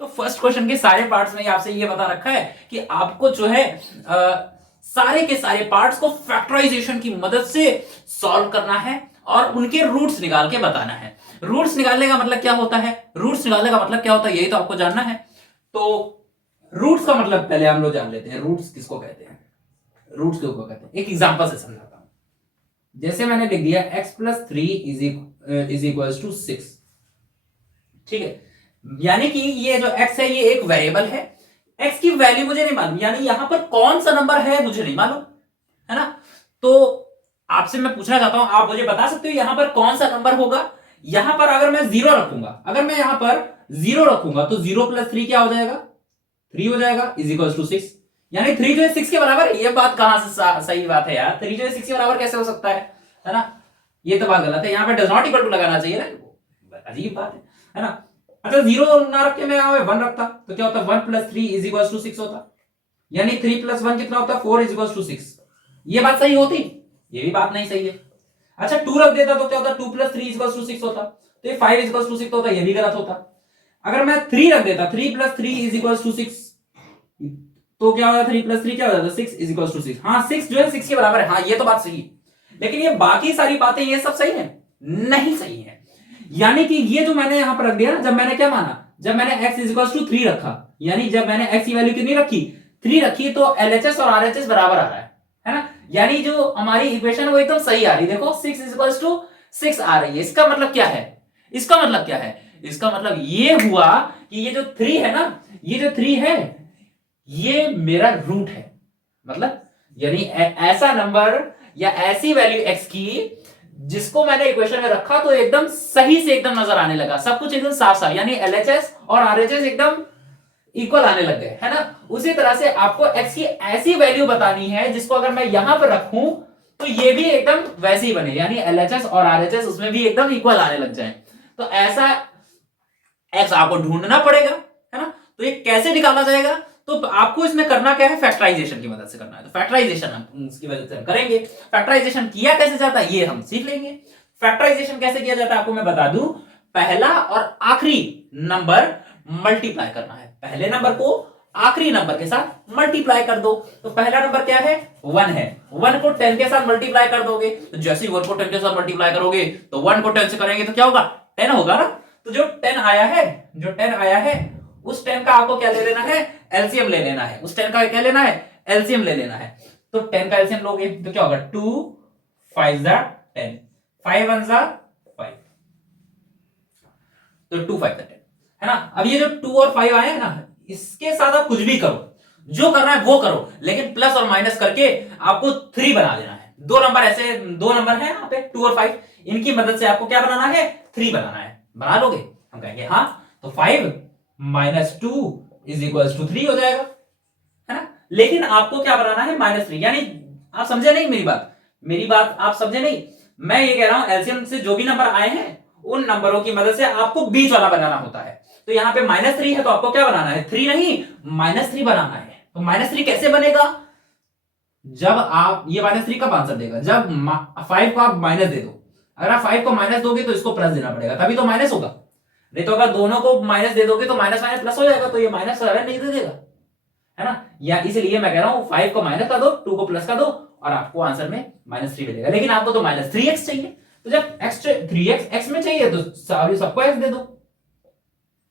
तो first question के सारे पार्ट्स में आपसे ये बता रखा है कि आपको जो है सारे के सारे पार्ट्स को फैक्टराइजेशन की मदद से सॉल्व करना है और उनके रूट्स निकाल के बताना है। रूट्स निकालने का मतलब क्या होता है, रूट्स निकालने का मतलब क्या होता है, यही तो आपको जानना है। तो रूट्स का मतलब पहले हम लोग जान लेते हैं, रूट्स किसको कहते हैं। रूट्स किसको कहते हैं, एक एग्जांपल से समझाता हूं। जैसे मैंने लिख दिया x+3 इज इक्वल टू 6, ठीक है। यानी कि ये जो x है ये एक वेरिएबल है, x की वैल्यू मुझे नहीं मालूम, यानी यहां पर कौन सा नंबर है मुझे नहीं मालूम, है ना। तो आपसे मैं पूछना चाहता हूं, आप मुझे बता सकते हो यहां पर कौन सा नंबर होगा। यहां पर अगर मैं जीरो रखूंगा, अगर मैं यहां पर जीरो रखूंगा तो 0+3 क्या हो जाएगा, 3 हो जाएगा, इज इक्वल टू 6। यानी 3 जो है 6 के बराबर है। ये बात कहां से सही बात है यार, 3 जो है 6 के बराबर कैसे हो सकता है ना। ये तो बात गलत है, यहां पे डज नॉट इक्वल टू लगाना चाहिए ना, अजीब बात है ना। अच्छा, जीरो ना रख के मैं यहां पे 1 रखता तो क्या होता, 1+3 इज इक्वल टू 6 होता। यानी 3+1 कितना होता है, 4 इज इक्वल टू 6। ये बात सही होती, ये भी बात नहीं सही है। अच्छा, 2 रख देता तो क्या होता, 2+3 इज इक्वल टू 6 होता। तो ये 5 इज इक्वल टू 6 होता, ये भी गलत होता। अगर मैं 3 रख देता, 3+3 इज इक्वल टू 6, तो क्या होगा, 3+3 क्या हो जाता, 6 इज इक्वल टू 6। हाँ, 6 जो है 6 के बराबर है, हाँ ये तो बात सही है। लेकिन ये बाकी सारी बातें ये सब सही है, नहीं सही है। यानी कि ये जो मैंने यहां पर रख दिया ना, जब मैंने क्या माना, जब मैंने x इज इक्वल टू 3 रखा, यानी जब मैंने x की वैल्यू कितनी रखी, 3 रखी, तो LHS और RHS बराबर आ रहा है ना। यानी जो हमारी इक्वेशन है वो एकदम सही आ रही है। देखो 6 इज इक्वल टू 6 आ रही है। इसका मतलब क्या है, इसका मतलब क्या है, इसका मतलब ये हुआ कि ये जो 3 है ना, ये जो 3 है ये मेरा रूट है। मतलब यानी ऐसा नंबर या ऐसी वैल्यू x की जिसको मैंने इक्वेशन में रखा तो एकदम सही से एकदम नजर आने लगा, सब कुछ एकदम साफ साफ, यानी LHS और RHS एकदम इक्वल आने लग गए, है ना। उसी तरह से आपको x की ऐसी वैल्यू बतानी है जिसको अगर मैं यहां पर रखूं तो ये भी एकदम वैसे ही बने, यानी LHS और RHS उसमें भी एकदम इक्वल आने लग जाए। तो ऐसा x आपको ढूंढना पड़ेगा, है ना। तो ये कैसे निकाला जाएगा, तो आपको इसमें करना क्या है, फैक्टराइजेशन की मदद से करना है। तो फैक्टराइजेशन हम उसकी वजह से हम करेंगे। फैक्टराइजेशन किया कैसे जाता है ये हम सीख लेंगे। फैक्टराइजेशन कैसे किया जाता है आपको मैं बता दूं, पहला और आखिरी नंबर मल्टीप्लाई करना है। पहले नंबर को आखिरी नंबर के साथ मल्टीप्लाई कर दो। तो पहला नंबर क्या है, 1 है, 1 को 10 के साथ मल्टीप्लाई कर दोगे, तो जैसे ही 1 को 10 के साथ मल्टीप्लाई करोगे तो 1 को 10 से करेंगे तो क्या होगा, 10 होगा ना। तो जो 10 आया है, जो 10 आया है उस 10 का आपको क्या ले लेना है, एलसीएम ले लेना है। उस 10 का क्या लेना है, एलसीएम ले लेना है। तो 10 का एलसीएम लोगे तो क्या होगा, 2 5 10, 5 1 5, तो 2 5 10, है ना। अब ये जो 2 और 5 आए हैं ना, इसके साथ आप कुछ भी करो, जो करना है वो करो, लेकिन प्लस और माइनस करके आपको 3 बना देना है। दो नंबर ऐसे, दो नंबर है यहाँ पे 2 और 5, इनकी मदद से आपको क्या बनाना है, 3 बनाना है। बना लोगे, हम कहेंगे हाँ। तो 5 - 2 इज इक्वल टू 3 हो जाएगा, है ना। लेकिन आपको क्या बनाना है, -3। यानी आप समझे नहीं मेरी बात, मेरी बात आप समझे नहीं। मैं ये कह रहा हूं एलसीएम से जो भी नंबर आए हैं उन नंबरों की मदद से आपको बीच वाला बनाना होता है। तो यहां पे -3 है तो आपको क्या बनाना है, 3 नहीं -3 बनाना है। तो -3 कैसे बनेगा, जब आप ये -3 कब आंसर देगा, जब 5 को आप माइनस दे दो। अगर आप 5 को माइनस दोगे तो इसको प्लस देना पड़ेगा, तभी तो माइनस होगा। नहीं तो अगर दोनों को माइनस दे दोगे तो माइनस माइनस प्लस हो जाएगा, तो ये -7 नहीं दे देगा, है ना। या इसलिए मैं कह रहा हूं 5 को माइनस कर दो, 2 को प्लस कर दो और आपको आंसर में -3 मिलेगा। लेकिन आपको तो -3x चाहिए, तो जब x 3x x में चाहिए तो सबको x दे दो,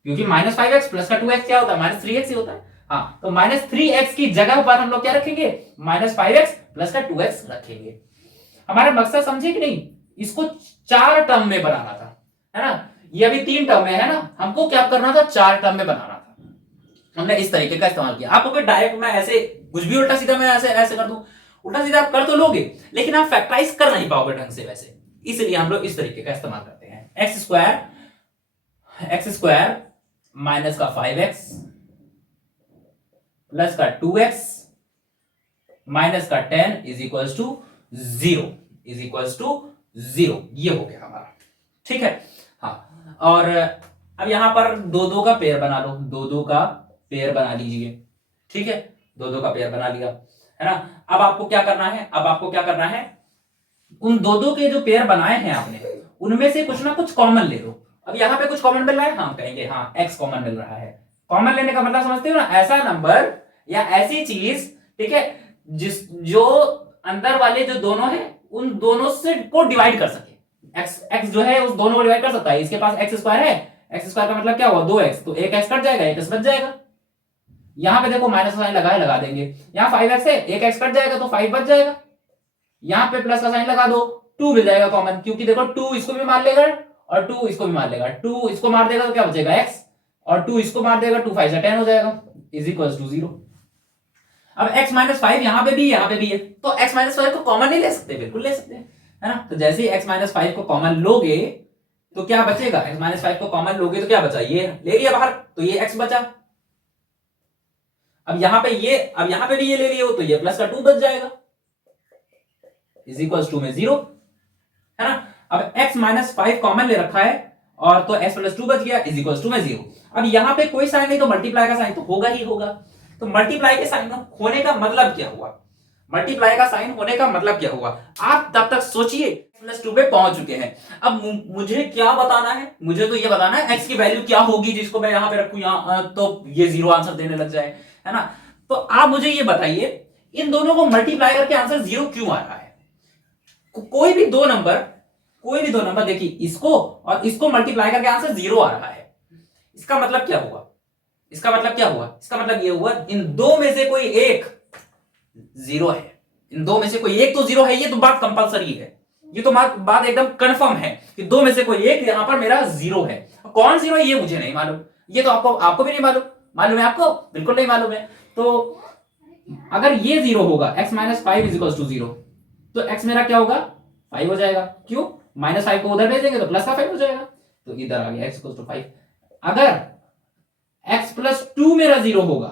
क्योंकि -5x प्लस का 2x क्या होता है, -3x ही होता है। हाँ, तो -3x की जगह पर हम लोग क्या रखेंगे, -5x प्लस का 2x रखेंगे। हमारा मकसद समझे कि नहीं, इसको 4 टर्म में बनाना था, है ना। ये अभी 3 टर्म में है ना, हमको क्या करना था, 4 टर्म में बनाना था। हमने इस तरीके का इस्तेमाल किया। आपको डायरेक्ट मैं ऐसे कुछ भी उल्टा सीधा मैं ऐसे ऐसे कर दूं, उल्टा सीधा आप कर तो लोगे लेकिन आप फैक्टराइज कर नहीं पाओगे ढंग से वैसे, इसलिए हम लोग इस तरीके का इस्तेमाल करते हैं। x स्क्वायर माइनस का 5x प्लस का 2x माइनस का 10 is equal to 0, is equal to 0। ये हो गया हमारा, ठीक है। हाँ, और अब यहां पर 2 2 का पेयर बना लो, 2 2 का पेयर बना लीजिए, ठीक है। 2 2 का पेयर बना लिया, है ना। अब आपको क्या करना है, अब आपको क्या करना है, उन 2 2 के जो पेयर बनाए हैं आपने उनमें से कुछ ना कुछ कॉमन ले लो। अब यहां पे कुछ कॉमन मिल रहा है, हाँ कहेंगे हाँ x कॉमन मिल रहा है, कॉमन लेने का मतलब समझते हो ना, ऐसा नंबर या ऐसी चीज, ठीक है, जो अंदर वाले जो दोनों है उन दोनों से को डिवाइड कर सके। एक्स जो है उस दोनों को डिवाइड कर सकता है। इसके पास एक्स स्क्वायर है, एक्स स्क्वायर का मतलब क्या हुआ 2x, तो एक एक्स कट जाएगा, एक एक्स बच जाएगा। यहां पे देखो माइनस का साइन लगा देंगे, यहां 5x है, एक एक्स कट जाएगा तो 5 बच जाएगा। यहां पे प्लस का साइन लगा दो, 2 मिल जाएगा कॉमन, क्योंकि देखो 2 इसको भी मार लेगा और 2 इसको भी मार लेगा। 2 इसको मार देगा तो क्या बचेगा x, और 2 इसको मार देगा, 2 5 से 10 हो जाएगा, इज इक्वल टू 0। अब x माइनस 5 यहां पे भी यहां पे भी है, तो x माइनस 5 को कॉमन नहीं ले सकते, बिल्कुल ले सकते हैं, है ना। तो जैसे ही x माइनस 5 को कॉमन लोगे तो क्या बचेगा, x माइनस 5 को कॉमन लोगे तो क्या बचा, ये ले लिया बाहर तो ये x बचा। अब यहां पे ये, अब यहां पे भी ये ले लियो तो ये प्लस का 2 बच जाएगा, इज इक्वल टू में 0, है ना। अब x माइनस 5 कॉमन ले रखा है और तो x प्लस 2 बच गया, इज इक्वल टू में 0। अब यहां पे कोई साइन नहीं तो मल्टीप्लाई का साइन तो होगा ही होगा। तो मल्टीप्लाई के साइन होने का मतलब क्या हुआ, मल्टीप्लाई का साइन होने का मतलब क्या हुआ, आप तब तक सोचिए। प्लस 2 पे पहुंच चुके हैं। अब मुझे क्या बताना है, मुझे तो ये बताना है x की वैल्यू क्या होगी जिसको मैं यहां पे रखूं, यहां तो ये 0 आंसर देने लग जाए, है ना। तो आप मुझे ये बताइए इन दोनों को मल्टीप्लाई करके आंसर 0 क्यों आ रहा है। कोई भी दो नंबर देखिए, इसको और इसको मल्टीप्लाई करके आंसर 0 आ रहा है, इसका मतलब क्या हुआ, इसका मतलब क्या हुआ, इसका मतलब ये हुआ इन दो में से कोई एक 0 है, इन दो में से कोई एक तो 0 है। ये तो बात कंपलसरी है, ये तो बात एकदम कंफर्म है कि दो में से कोई एक यहां पर मेरा 0 है। कौन 0 है ये मुझे नहीं मालूम, ये तो आपको भी नहीं मालूम, मालूम है आपको, बिल्कुल नहीं मालूम है। तो अगर ये 0 होगा, x minus 5 is equal to 0, तो x मेरा क्या होगा 5 हो जाएगा, क्यों, माइनस 5 को उधर भेजेंगे तो प्लस का 5 हो जाएगा, तो इधर आ गया x इक्वल टू 5। अगर x प्लस 2 मेरा 0 होगा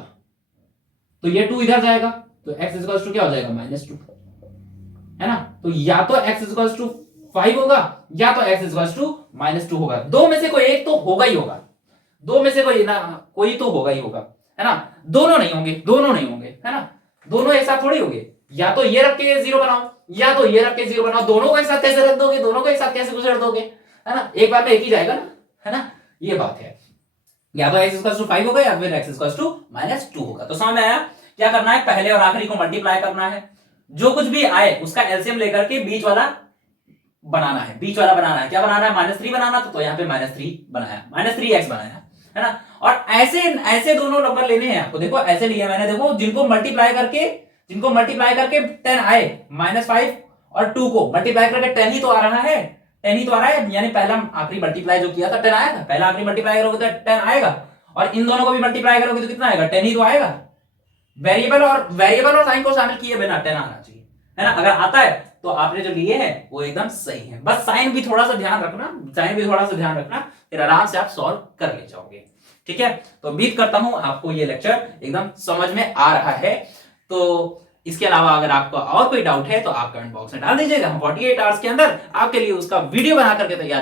तो ये 2 इधर जाएगा, तो x इक्वल टू क्या हो जाएगा -2, है ना। तो या तो x इक्वल टू 5 होगा या तो x इक्वल टू -2 होगा, दो में से कोई एक तो होगा ही होगा, दो में से कोई ना कोई तो होगा ही होगा, है ना। दोनों नहीं होंगे, है ना, दोनों एक साथ थोड़ी होंगे, या तो ये रख के 0 बनाओ या तो ये रख के 0 बनाओ, दोनों को एक साथ कैसे रख दोगे, दोनों को एक साथ कैसे गुजर दोगे, है ना, एक बार में एक ही जाएगा ना, है ना, ये बात है। या तो x इक्वल टू 5 होगा या फिर x इक्वल टू -2 होगा। तो समझ में आया, क्या करना है, पहले और आखिरी को मल्टीप्लाई करना है, जो कुछ भी आए उसका एलसीएम लेकर के बीच वाला बनाना है, क्या बनाना है, -3 बनाना, तो यहाँ पे -3 बनाया, -3x बनाया, है ना। और ऐसे दोनों नंबर लेने हैं आपको, देखो ऐसे लिए मैंने, देखो जिनको मल्टीप्लाई करके 10 आए, -5 और 2 को मल्टीप्लाई करके 10 ही तो आ रहा है, यानी पहला आखिरी मल्टीप्लाई जो किया था 10 आया था, पहला आखिरी मल्टीप्लाई करोगे तो 10 आएगा, और इन दोनों को भी मल्टीप्लाई करोगे तो कितना आएगा, 10 ही तो आएगा। वेरिएबल और साइन को शामिल किए बिना 10 आना चाहिए, है ना। अगर आता है तो आपने जो लिए हैं वो एकदम सही है, बस साइन भी थोड़ा सा ध्यान रखना, फिर आराम से आप सॉल्व कर ले जाओगे, ठीक है। तो उम्मीद करता हूं आपको ये लेक्चर एकदम समझ में आ रहा है। तो इसके अलावा अगर आपको और कोई डाउट है तो आप कमेंट बॉक्स में डाल दीजिएगा, हम 48 आवर्स के अंदर आपके लिए उसका वीडियो बना करके तैयार